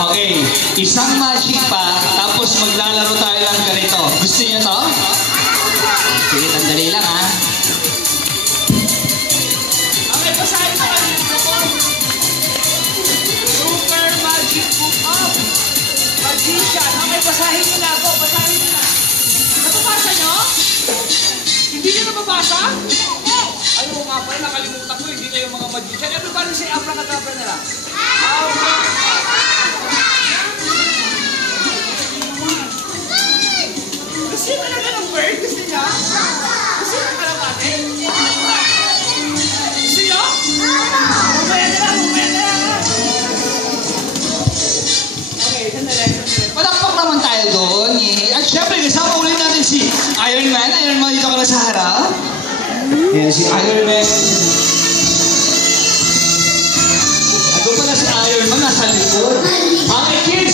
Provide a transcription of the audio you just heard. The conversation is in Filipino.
Okay, isang magic pa, tapos maglalaro tayo ng ganito. Gusto niyo to? Sige, tandali lang ha. Okay, basahin ko ang libro ko. Super Magic Book of Magician. Okay, basahin nyo na ako. Basahin nyo na. Napabasa nyo? Hindi nyo napabasa? Ayaw nga pala, nakalimutan ko. Hindi na yung mga magician. Everybody say abracadabra na lang. Gusto nyo talaga ng bird? Gusto nyo? Gusto nyo kalapate? Gusto nyo? Mamaya na lang, mamaya na lang. Okay, sandali. Palakpak naman tayo doon. At syempre, kasama ulit natin si Iron Man. Iron Man, dito ka na sa harap. Yan si Iron Man. At doon pala si Iron Man, nasa likod. Okay, kids!